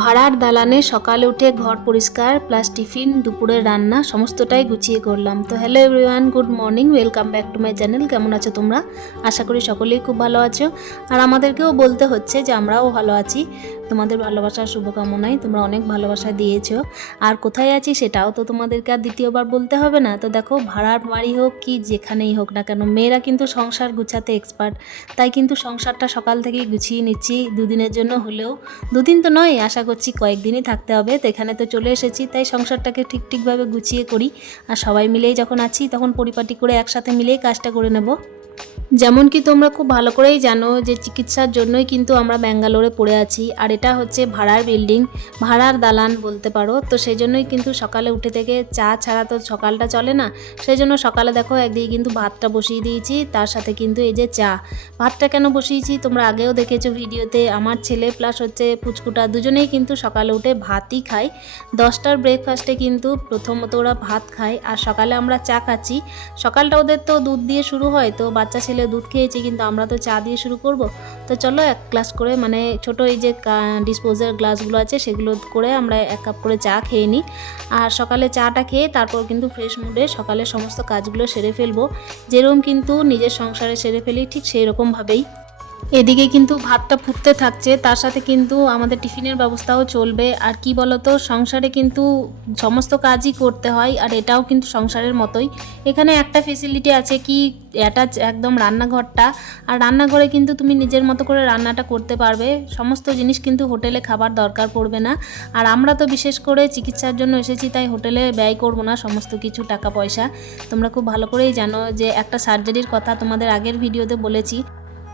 ভাড়ার দালানে সকালে উঠে ঘর পরিষ্কার প্লাস টিফিন, দুপুরের রান্না, সমস্তটাই গুছিয়ে করলাম। তো hello everyone good morning welcome back to my channel কেমন আছো তোমরা? আশা করি সকলেই খুব ভালো আছো। আর আমাদেরকেও বলতে হচ্ছে যে আমরাও ভালো আছি। তোমাদের ভালোবাসার শুভকামনায় তোমরা অনেক ভালোবাসা দিয়েছ। আর কোথায় আছি সেটাও তো তোমাদেরকে আর দ্বিতীয়বার বলতে হবে না। তো দেখো, ভাড়ার বাড়ি হোক কি যেখানেই হোক না কেন, মেয়েরা কিন্তু সংসার গুছাতে এক্সপার্ট তাই কিন্তু সংসারটা সকাল থেকেই গুছিয়ে নিচ্ছি। দুদিনের জন্য হলেও দুদিন তো নয়, আশা করছি কয়েকদিনই থাকতে হবে। তো এখানে তো চলে এসেছি, তাই সংসারটাকে ঠিক ঠিকভাবে গুছিয়ে করি। আর সবাই মিলেই যখন আছি, তখন পরিপাটি করে একসাথে মিলেই কাজটা করে নেব। যেমন কি তোমরা খুব ভালো করেই জানো যে চিকিৎসার জন্যই কিন্তু আমরা ব্যাঙ্গালোরে পড়ে আছি, আর এটা হচ্ছে ভাড়ার বিল্ডিং, ভাড়ার দালান বলতে পারো। তো সেই জন্যই কিন্তু সকালে উঠে থেকে চা ছাড়া তো সকালটা চলে না, সেই জন্য সকালে দেখো একদিকে কিন্তু ভাতটা বসিয়ে দিয়েছি, তার সাথে কিন্তু এই যে চা। ভাতটা কেন বসিয়েছি? তোমরা আগেও দেখেছ ভিডিওতে, আমার ছেলে প্লাস হচ্ছে পুচকুটা দুজনেই কিন্তু সকালে উঠে ভাতই খায়। দশটার ব্রেকফাস্টে কিন্তু প্রথমত ওরা ভাত খায়, আর সকালে আমরা চা খাচ্ছি। সকালটা ওদের তো দুধ দিয়ে শুরু হয়, তো বাচ্চা ছেলে দুধ খেয়েছি, কিন্তু আমরা তো চা দিয়ে শুরু করব। তো চলো এক গ্লাস করে মানে ছোট এই যে ডিসপোজাল গ্লাসগুলো আছে, সেগুলো করে আমরা এক কাপ করে চা খেয়ে নিই। আর সকালে চাটা খেয়ে তারপর কিন্তু ফ্রেশ মুডে সকালে সমস্ত কাজগুলো সেরে ফেলব। যেরকম কিন্তু নিজের সংসারে সেরে ফেলি, ঠিক সেই রকমভাবেই এদিকে কিন্তু ভাতটা ফুটতে থাকছে, তার সাথে কিন্তু আমাদের টিফিনের ব্যবস্থাও চলবে। আর কি বলতো, সংসারে কিন্তু সমস্ত কাজই করতে হয়, আর এটাও কিন্তু সংসারের মতোই। এখানে একটা ফেসিলিটি আছে কি অ্যাটাচ একদম রান্নাঘরটা। আর রান্নাঘরে কিন্তু তুমি নিজের মতো করে রান্নাটা করতে পারবে। সমস্ত জিনিস কিন্তু হোটেলে খাবার দরকার পড়বে না। আর আমরা তো বিশেষ করে চিকিৎসার জন্য এসেছি, তাই হোটেলে ব্যয় করব না সমস্ত কিছু টাকা পয়সা। তোমরা খুব ভালো করেই জানো যে একটা সার্জারির কথা তোমাদের আগের ভিডিওতে বলেছি।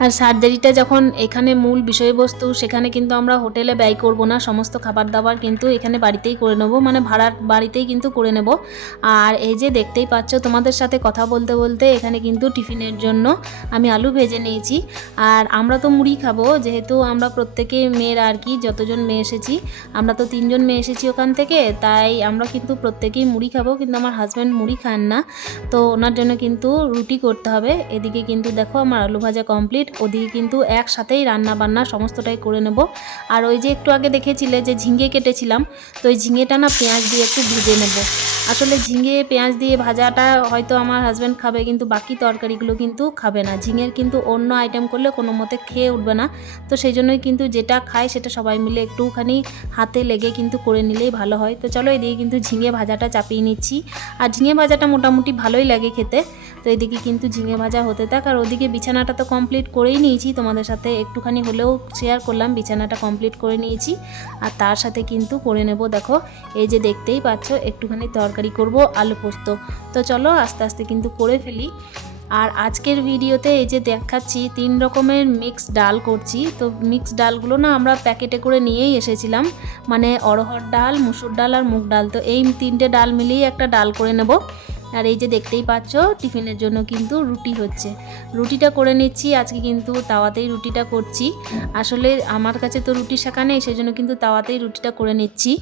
আর সার্জারিটা যখন এখানে মূল বিষয়বস্তু, সেখানে কিন্তু আমরা হোটেলে ব্যয় করব না। সমস্ত খাবার দাবার কিন্তু এখানে বাড়িতেই করে নেব মানে ভাড়ার বাড়িতেই কিন্তু করে নেব। আর এই যে দেখতেই পাচ্ছ, তোমাদের সাথে কথা বলতে বলতে এখানে কিন্তু টিফিনের জন্য আমি আলু ভেজে নিয়েছি। আর আমরা তো মুড়ি খাব, যেহেতু আমরা প্রত্যেকে মেয়েরা আর কি, যতজন মেয়ে এসেছি, আমরা তো তিনজন মেয়ে এসেছি ওখান থেকে, তাই আমরা কিন্তু প্রত্যেকেই মুড়ি খাব, কিন্তু আমার হাজব্যান্ড মুড়ি খান না। তো ওনার জন্য কিন্তু রুটি করতে হবে। এদিকে কিন্তু দেখো, আমার আলু ভাজা কমপ্লিট ওদিকে কিন্তু একসাথেই রান্নাবান্না সমস্তটাই করে নেব। আর ওই যে একটু আগে দেখেছিলে যে ঝিঙে কেটেছিলাম, তো ওই ঝিঙেটা না পেঁয়াজ দিয়ে একটু ভেজে নেব। আসলে ঝিঙে, পেঁয়াজ দিয়ে ভাজাটা হয়তো আমার হাজব্যান্ড খাবে, কিন্তু বাকি তরকারিগুলো কিন্তু খাবে না। ঝিঙের কিন্তু অন্য আইটেম করলে কোনো মতে খেয়ে উঠবে না। তো সেই জন্যই কিন্তু যেটা খায় সেটা সবাই মিলে একটুখানি হাতে লেগে কিন্তু করে নিলেই ভালো হয়। তো চলো এদিকে কিন্তু ঝিঙে ভাজাটা চাপিয়ে নিচ্ছি। আর ঝিঙে ভাজাটা মোটামুটি ভালোই লাগে খেতে। তো এদিকে কিন্তু ঝিঙে ভাজা হতে থাক। আর ওদিকে বিছানাটা তো কমপ্লিট করেই নিয়েছি। তোমাদের সাথে একটুখানি হলেও শেয়ার করলাম। বিছানাটা কমপ্লিট করে নিয়েছি। আর তার সাথে কিন্তু করে নেব। দেখো, এই যে দেখতেই পাচ্ছ, একটুখানি তরকারি করব, আলু পোস্ত। তো চলো আস্তে আস্তে কিন্তু করে ফেলি। আর আজকের ভিডিওতে এই যে দেখাচ্ছি, তিন রকমের মিক্স ডাল করছি। তো মিক্স ডালগুলো না আমরা প্যাকেটে করে নিয়েই এসেছিলাম। মানে অড়হর ডাল, মুসুর ডাল আর মুগ ডাল। তো এই তিনটে ডাল মিলিয়ে একটা ডাল করে নেব। আর এই যে দেখতেই পাচ্ছ, টিফিনের জন্য কিন্তু রুটি হচ্ছে। রুটিটা করে নিচ্ছি, আজকে কিন্তু তাওয়াতেই রুটিটা করছি। আসলে আমার কাছে তো রুটি শাখা নেই সেই জন্য কিন্তু তাওয়াতেই রুটিটা করে নিচ্ছি।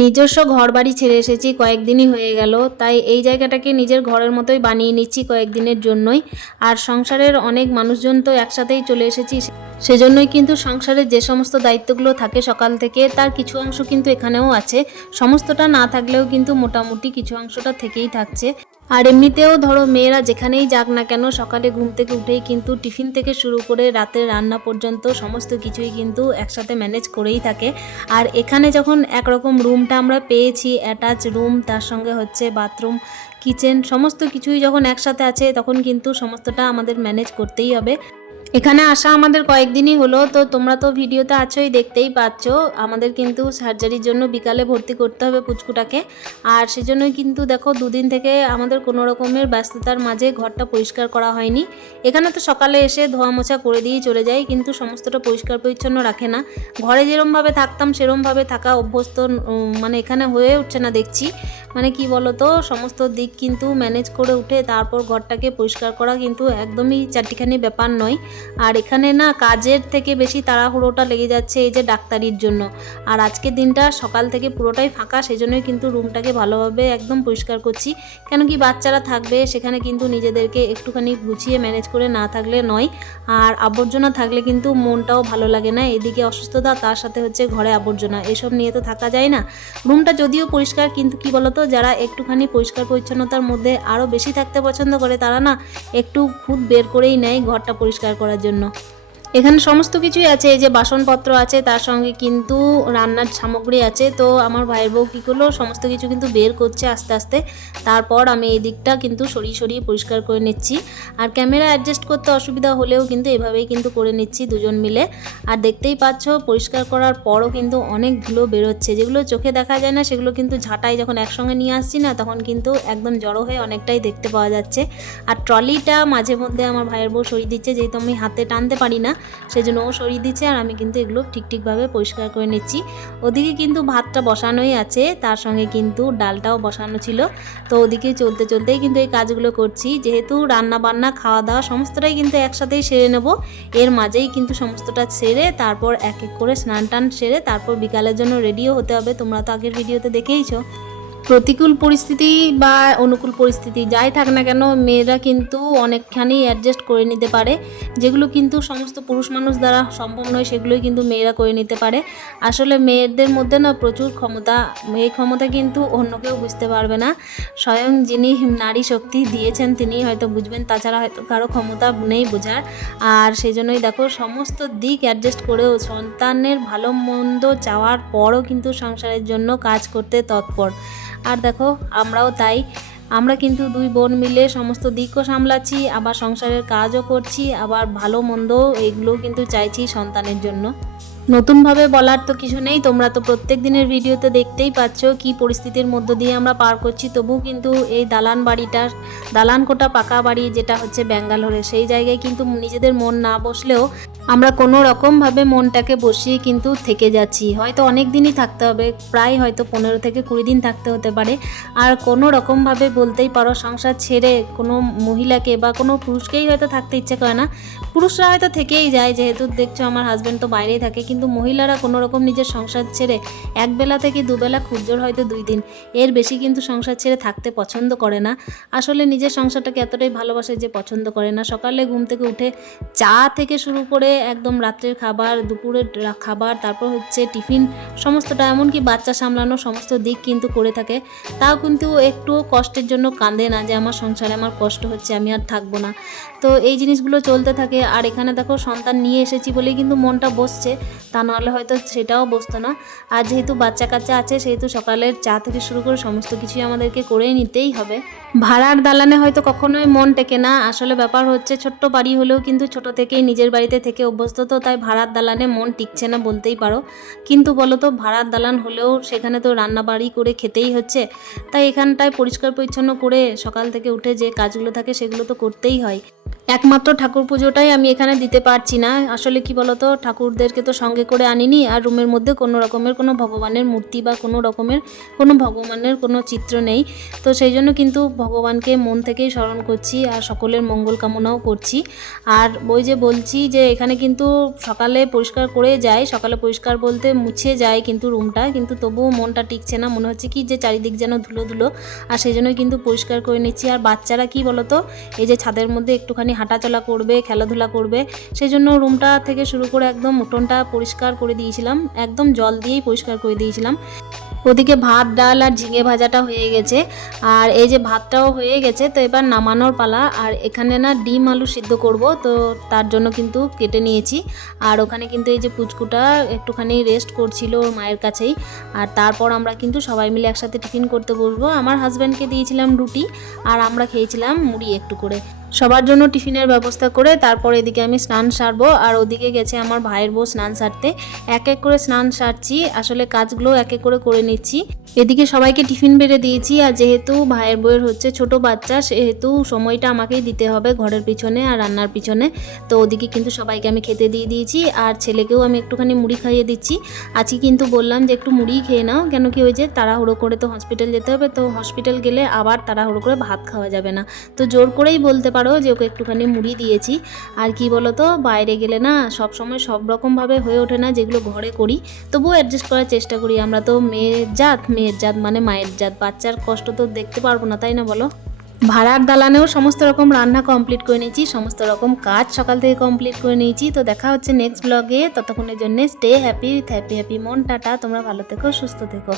নিজস্ব ঘর বাড়ি ছেড়ে এসেছি, কয়েকদিনই হয়ে গেল। তাই এই জায়গাটাকে নিজের ঘরের মতোই বানিয়ে নিচ্ছি কয়েকদিনের জন্যই। আর সংসারের অনেক মানুষজন তো একসাথেই চলে এসেছি। সেজন্যই কিন্তু সংসারের যে সমস্ত দায়িত্বগুলো থাকে সকাল থেকে, তার কিছু অংশ কিন্তু এখানেও আছে। সমস্তটা না থাকলেও কিন্তু মোটামুটি কিছু অংশটা থেকেই থাকছে। আর এমনিতেও ধরো মেয়েরা যেখানেই যাক না কেন সকালে ঘুম থেকে উঠেই কিন্তু টিফিন থেকে শুরু করে রাতের রান্না পর্যন্ত সমস্ত কিছুই কিন্তু একসাথে ম্যানেজ করেই থাকে। আর এখানে যখন একরকম রুমটা আমরা পেয়েছি, অ্যাটাচ রুম, তার সঙ্গে হচ্ছে বাথরুম, কিচেন, সমস্ত কিছুই যখন একসাথে আছে তখন কিন্তু সমস্তটা আমাদের ম্যানেজ করতেই হবে। এখানে আসা আমাদের কয়েকদিনই হলো, তো তোমরা তো ভিডিওতে আছোই, দেখতেই পাচ্ছ। আমাদের কিন্তু সার্জারির জন্য বিকালে ভর্তি করতে হবে পুচকুটাকে। আর সেজন্যই কিন্তু দেখো, দুদিন থেকে আমাদের কোনো রকমের ব্যস্ততার মাঝে ঘরটা পরিষ্কার করা হয়নি। এখানে তো সকালে এসে ধোয়া মোছা করে দিয়েই চলে যাই, কিন্তু সমস্তটা পরিষ্কার পরিচ্ছন্ন রাখে না। ঘরে যেরমভাবে থাকতাম, সেরমভাবে থাকা অভ্যস্ত মানে এখানে হয়ে উঠছে না দেখছি। মানে কি বলতো, সমস্ত দিক কিন্তু ম্যানেজ করে উঠে তারপর ঘরটাকে পরিষ্কার করা কিন্তু একদমই চারটিখানি ব্যাপার নয়। আর এখানে না কাজের থেকে বেশি তাড়াহুড়োটা লেগে যাচ্ছে এই যে ডাক্তারির জন্য। আর আজকের দিনটা সকাল থেকে পুরোটাই ফাঁকা সেই জন্যই কিন্তু রুমটাকে ভালোভাবে একদম পরিষ্কার করছি। কেন কি বাচ্চারা থাকবে, সেখানে কিন্তু নিজেদেরকে একটুখানি গুছিয়ে ম্যানেজ করে না থাকলে নয়। আর আবর্জনা থাকলে কিন্তু মনটাও ভালো লাগে না, এদিকে অসুস্থতা, তার সাথে হচ্ছে ঘরে আবর্জনা, এসব নিয়ে তো থাকা যায় না। রুমটা যদিও পরিষ্কার, কিন্তু কি বলতো, যারা একটুখানি পরিষ্কার পরিচ্ছন্নতার মধ্যে আরও বেশি থাকতে পছন্দ করে, তারা না একটু খুদ বের করেই নেয়, ঘরটা পরিষ্কার করার জন্য। এখানে সমস্ত কিছুই আছে, এই যে বাসনপত্র আছে, তার সঙ্গে কিন্তু রান্নার সামগ্রী আছে। তো আমার ভাইয়ের বউ কী করল, সমস্ত কিছু কিন্তু বের করছে আস্তে আস্তে। তারপর আমি এই দিকটা কিন্তু সরিয়ে সরিয়ে পরিষ্কার করে নিচ্ছি। আর ক্যামেরা অ্যাডজাস্ট করতে অসুবিধা হলেও কিন্তু এভাবেই কিন্তু করে নিচ্ছি দুজন মিলে। আর দেখতেই পাচ্ছ, পরিষ্কার করার পরও কিন্তু অনেক ধুলো বেরোচ্ছে। যেগুলো চোখে দেখা যায় না, সেগুলো কিন্তু ঝাঁটাই যখন একসঙ্গে নিয়ে আসছি না, তখন কিন্তু একদম জড়ো হয়ে অনেকটাই দেখতে পাওয়া যাচ্ছে। আর ট্রলিটা মাঝে মধ্যে আমার ভাইয়ের বউ সরিয়ে দিচ্ছে, যেহেতু আমি হাতে টানতে পারি না। সেই জন্য ও সরিয়ে দিচ্ছে আর আমি কিন্তু এগুলো ঠিক ঠিকভাবে পরিষ্কার করে নিচ্ছি। ওদিকে কিন্তু ভাতটা বসানোই আছে, তার সঙ্গে কিন্তু ডালটাও বসানো ছিল। তো ওদিকে চলতে চলতেই কিন্তু এই কাজগুলো করছি। যেহেতু রান্না বান্না খাওয়া দাওয়া সমস্তটাই কিন্তু একসাথেই সেরে নেব। এর মাঝেই কিন্তু সমস্তটা সেরে তারপর এক এক করে স্নান টান সেরে তারপর বিকালের জন্য রেডিও হতে হবে। তোমরা তো আগের ভিডিওতে দেখেইছো। প্রতিকূল পরিস্থিতি বা অনুকূল পরিস্থিতি যাই থাক না কেন, মেয়েরা কিন্তু অনেকখানি অ্যাডজাস্ট করে নিতে পারে। যেগুলো কিন্তু সমস্ত পুরুষ মানুষ দ্বারা সম্ভব নয়, সেগুলোই কিন্তু মেয়েরা করে নিতে পারে। আসলে মেয়েদের মধ্যে না প্রচুর ক্ষমতা, এই ক্ষমতা কিন্তু অন্য কেউ বুঝতে পারবে না। স্বয়ং যিনি নারী শক্তি দিয়েছেন, তিনি হয়তো বুঝবেন, তাছাড়া হয়তো কারও ক্ষমতা নেই বোঝার। আর সেই জন্যই দেখো, সমস্ত দিক অ্যাডজাস্ট করেও সন্তানের ভালো মন্দ চাওয়ার পরও কিন্তু সংসারের জন্য কাজ করতে তৎপর। আর দেখো, আমরাও তাই। আমরা কিন্তু দুই বোন মিলে সমস্ত দিকও সামলাচ্ছি, আবার সংসারের কাজও করছি, আবার ভালো মন্দ এগুলোও কিন্তু চাইছি সন্তানের জন্য। নতুনভাবে বলার তো কিছু নেই। তোমরা তো প্রত্যেক দিনের ভিডিওতে দেখতেই পাচ্ছ কি পরিস্থিতির মধ্য দিয়ে আমরা পার করছি। তবু কিন্তু এই দালান বাড়িটার, দালান কোটা পাকা বাড়ি যেটা হচ্ছে ব্যাঙ্গালোরে, সেই জায়গায় কিন্তু নিজেদের মন না বসলেও আমরা কোনো রকমভাবে মনটাকে বসিয়ে কিন্তু থেকে যাচ্ছি। হয়তো অনেক দিনই থাকতে হবে, প্রায় হয়তো পনেরো থেকে কুড়ি দিন থাকতে হতে পারে। আর কোনো রকমভাবে বলতেই পারো, সংসার ছেড়ে কোনো মহিলাকে বা কোনো পুরুষকেই হয়তো থাকতে ইচ্ছে করে না। পুরুষরা হয়তো থেকেই যায়, যেহেতু দেখছ আমার হাজব্যান্ড তো বাইরেই থাকে, কিন্তু মহিলারা কোনো রকম নিজের সংসার ছেড়ে একবেলা থেকে দুবেলা খুঁজোর হয়তো দুই দিন, এর বেশি কিন্তু সংসার ছেড়ে থাকতে পছন্দ করে না। আসলে নিজের সংসারটাকে এতটাই ভালোবাসে যে পছন্দ করে না। সকালে ঘুম থেকে উঠে চা থেকে শুরু করে একদম রাত্রের খাবার, দুপুরের খাবার, তারপর হচ্ছে টিফিন, সমস্তটা, এমনকি বাচ্চা সামলানো সমস্ত দিক কিন্তু করে থাকে। তাও কিন্তু একটু কষ্টের জন্য কাঁদে না যে আমার সংসারে আমার কষ্ট হচ্ছে, আমি আর থাকব না। তো এই জিনিসগুলো চলতে থাকে আর এখানে দেখো সন্তান নিয়ে এসেছি বলেই কিন্তু মনটা বসছে। তা নাহলে হয়তো সেটাও বসতো না। আর যেহেতু বাচ্চা কাচ্চা আছে, সেহেতু সকালের চা থেকে শুরু করে সমস্ত কিছুই আমাদেরকে করে নিতেই হবে। ভাড়ার দালানে হয়তো কখনোই মন টেকে না। আসলে ব্যাপার হচ্ছে ছোট্ট বাড়ি হলেও কিন্তু ছোট থেকেই নিজের বাড়িতে থেকে অভ্যস্ত তো, তাই ভাড়ার দালানে মন টিকছে না বলতেই পারো। কিন্তু বলো তো ভাড়ার দালান হলেও সেখানে তো রান্না বাড়ি করে খেতেই হচ্ছে। তাই এখানটায় পরিষ্কার পরিচ্ছন্ন করে সকাল থেকে উঠে যে কাজগুলো থাকে সেগুলো তো করতেই হয়। একমাত্র ঠাকুর পুজোটাই আমি এখানে দিতে পারছি না। আসলে কি বলতো, ঠাকুরদেরকে তো সঙ্গে করে আনিনি, আর রুমের মধ্যে কোনো রকমের কোনো ভগবানের মূর্তি বা কোনো রকমের কোনো ভগবানের কোনো চিত্র নেই। তো সেই জন্য কিন্তু ভগবানকে মন থেকেই স্মরণ করছি, আর সকলের মঙ্গল কামনাও করছি। আর ওই যে বলছি যে এখানে কিন্তু সকালে পরিষ্কার করে যাই সকালে পরিষ্কার বলতে মুছে যায় কিন্তু রুমটা, কিন্তু তবুও মনটা টিকছে না, মনে হচ্ছে কি যে চারিদিক যেন ধুলো ধুলো। আর সেই জন্যই কিন্তু পরিষ্কার করে নিচ্ছি। আর বাচ্চারা কি বলতো, এই যে ছাদের মধ্যে একটুখানি হাঁটাচলা করবে, খেলাধুলা করবে। সেই জন্য রুমটা থেকে শুরু করে একদম উঠোনটা পরিষ্কার করে দিয়েছিলাম। একদম জল দিয়েই পরিষ্কার করে দিয়েছিলাম। ওদিকে ভাত, ডাল আর ঝিঙে ভাজাটা হয়ে গেছে। আর এই যে ভাতটাও হয়ে গেছে, তো এবার নামানোর পালা। আর এখানে না ডিম আলু সিদ্ধ করব, তো তার জন্য কিন্তু কেটে নিয়েছি। আর ওখানে কিন্তু এই যে পুচকুটা একটুখানি রেস্ট করছিল ওর মায়ের কাছেই। আর তারপর আমরা কিন্তু সবাই মিলে একসাথে টিফিন করতে বসবো। আমার হাজব্যান্ডকে দিয়েছিলাম রুটি, আর আমরা খেয়েছিলাম মুড়ি একটু করে। সবার জন্য টিফিনের ব্যবস্থা করে তারপর এদিকে আমি স্নান সারবো, আর ওদিকে গেছে আমার ভাইয়ের বউ স্নান সারতে। এক এক করে স্নান সারছি, আসলে কাজগুলো এক এক করে করে নিচ্ছি। এদিকে সবাইকে টিফিন বেড়ে দিয়েছি, আর যেহেতু ভাইয়ের বউয়ের হচ্ছে ছোট বাচ্চা, সেহেতু সময়টা আমাকেই দিতে হবে ঘরের পিছনে আর রান্নার পিছনে। তো ওদিকে কিন্তু সবাইকে আমি খেতে দিয়ে দিয়েছি, আর ছেলেকেও আমি একটুখানি মুড়ি খাইয়ে দিচ্ছি। আজকে কিন্তু বললাম যে একটু মুড়ি খেয়ে নাও, কেন কি ওই যে তাড়াহুড়ো করে তো হসপিটাল যেতে হবে, তো হসপিটাল গেলে আবার তাড়াহুড়ো করে ভাত খাওয়া যাবে না। তো জোর করেই বলতে পারো পারো যে ওকে একটুখানি মুড়ি দিয়েছি। আর কি বলো তো বাইরে গেলে না সব সময় সব রকমভাবে হয়ে ওঠে না যেগুলো ঘরে করি। তবুও অ্যাডজাস্ট করার চেষ্টা করি আমরা তো, মেয়ের জাত মেয়ের জাত মানে মায়ের জাত। বাচ্চার কষ্ট তো দেখতে পারব না, তাই না বলো? ভাড়ার দালানেও সমস্ত রকম রান্না কমপ্লিট করে নিয়েছি, সমস্ত রকম কাজ সকাল থেকে কমপ্লিট করে নিয়েছি। তো দেখা হচ্ছে নেক্সট ব্লগে ততক্ষণের জন্য স্টে হ্যাপি হ্যাপি হ্যাপি মন, টাটা। তোমরা ভালো থেকো, সুস্থ থেকো।